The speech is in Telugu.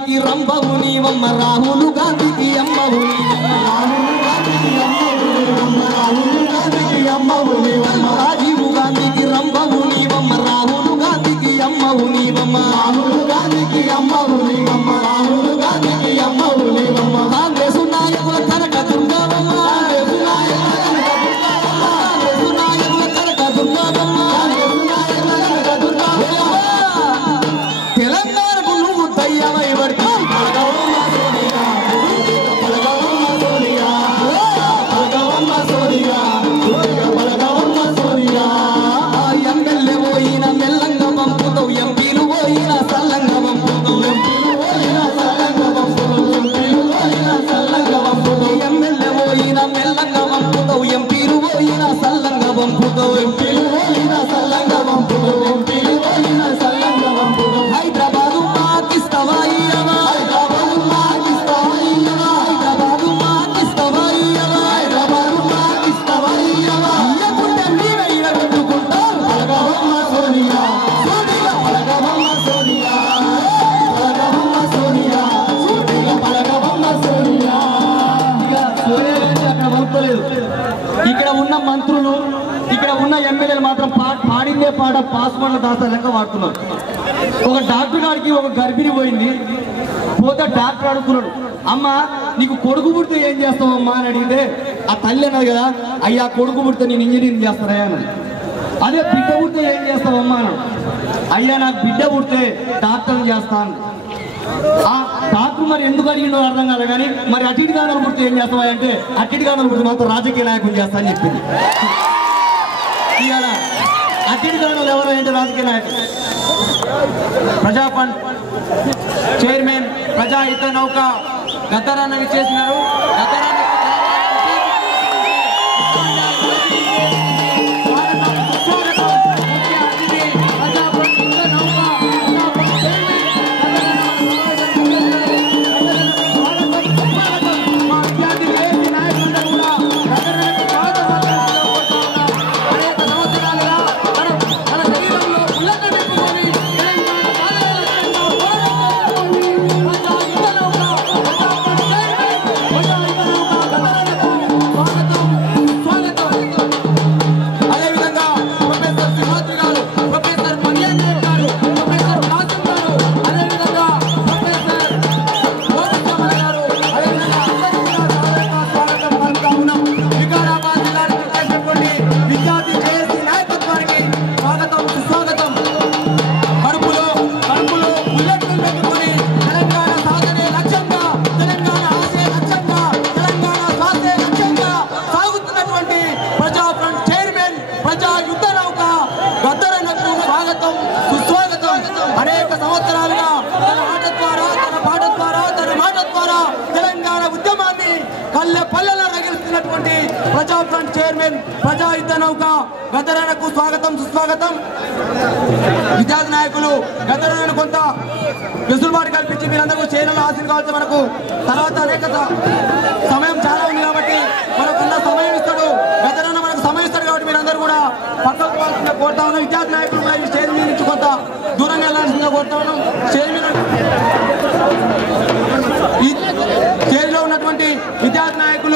గాంధీకి రంభవు నీవమ్మ రాహుల్ గాంధీకి అమ్మవు రాజీవ్ గాంధీకి రంభవు నీవమ్మ రాహుల్ గాంధీకి అమ్మవు నీవమ్మ కాంగ్రెస్ నాయకుల కనక దుర్గావమ్మ తెలంగాణకు నువ్వు దయ్యమై పడతావు ఎమ్మెల్యే పోయిన మెల్లంగా పంపుతావు ఎంపీలు పోయిన సల్లంగా పంపుతావు ఎమ్మెల్యే పోయిన మెల్లంగా పంపుతావు ఎంపీలు పోయిన సల్లంగా పంపుతావు హైదరాబాదు మాకిస్తావా ఇక్కడ ఉన్న మంత్రులు ఇక్కడ ఉన్న ఎమ్మెల్యేలు మాత్రం పాడిందే పాట పాస్వర్డ్ల దాస లెక్క వాడుతున్నారు. ఒక డాక్టర్ గారికి ఒక గర్భిణి పోయింది, పోతే డాక్టర్ అడుగుతున్నాడు, అమ్మ నీకు కొడుకు పుడితే ఏం చేస్తావమ్మా అని అడిగితే ఆ తల్లి అన్నది కదా, అయ్యా కొడుకు పుడితే నేను ఇంజనీరింగ్ చేస్తారా అన్నది. అదే బిడ్డ పుడితే ఏం చేస్తావమ్మా అన్నాడు, అయ్యా నాకు బిడ్డ పుడితే డాక్టర్ చేస్తాను. ఆ డాక్టర్ మరి ఎందుకు అడిగిండో అర్థం కాదు కానీ మరి అటిటి గానాలు పుడితే ఏం చేస్తావా అంటే అటిటి గానాలు పుడితే మాత్రం రాజకీయ నాయకులు చేస్తా అని చెప్పింది. ఇవాళ అటిటి గానాలు ఎవరో ఏంటి రాజకీయ నాయకులు. ప్రజా ఫండ్ చైర్మన్ ప్రజా హిత నౌక గద్దరాన్ని చేసినారు. అనేక సంవత్సరాలుగా తన పాట ద్వారా తెలంగాణ ఉద్యమాన్ని పల్లె పల్లెలో రగిలిస్తున్నటువంటి ప్రజా ఫ్రంట్ చైర్మన్ ప్రజా యుద్ధ నౌక గద్దరన్నకు స్వాగతం సుస్వాగతం. విద్యార్థి నాయకులు గద్దరన్నను కొంత వెసులుబాటు కల్పించి మీరందరూ చైర్మన్ ఆశీర్వాదం కావాల్సి మనకు తర్వాత అనేక సమయం చాలా ఉంది కాబట్టి మనకున్న సమయం ఇస్తాడు గద్దరన్న, మనకు సమయం ఇస్తాడు కాబట్టి మీరందరూ కూడా పక్కకు పోవాల్సిందిగా కోరుతా ఉన్నాం. విద్యార్థి నాయకులు మరి స్టేజ్ మీద నుంచి కొంత దూరంగా వెళ్ళాల్సిందిగా కోరుతా ఉన్నాం. స్టేజ్ మీద ఉన్నటువంటి విద్యార్థి నాయకులు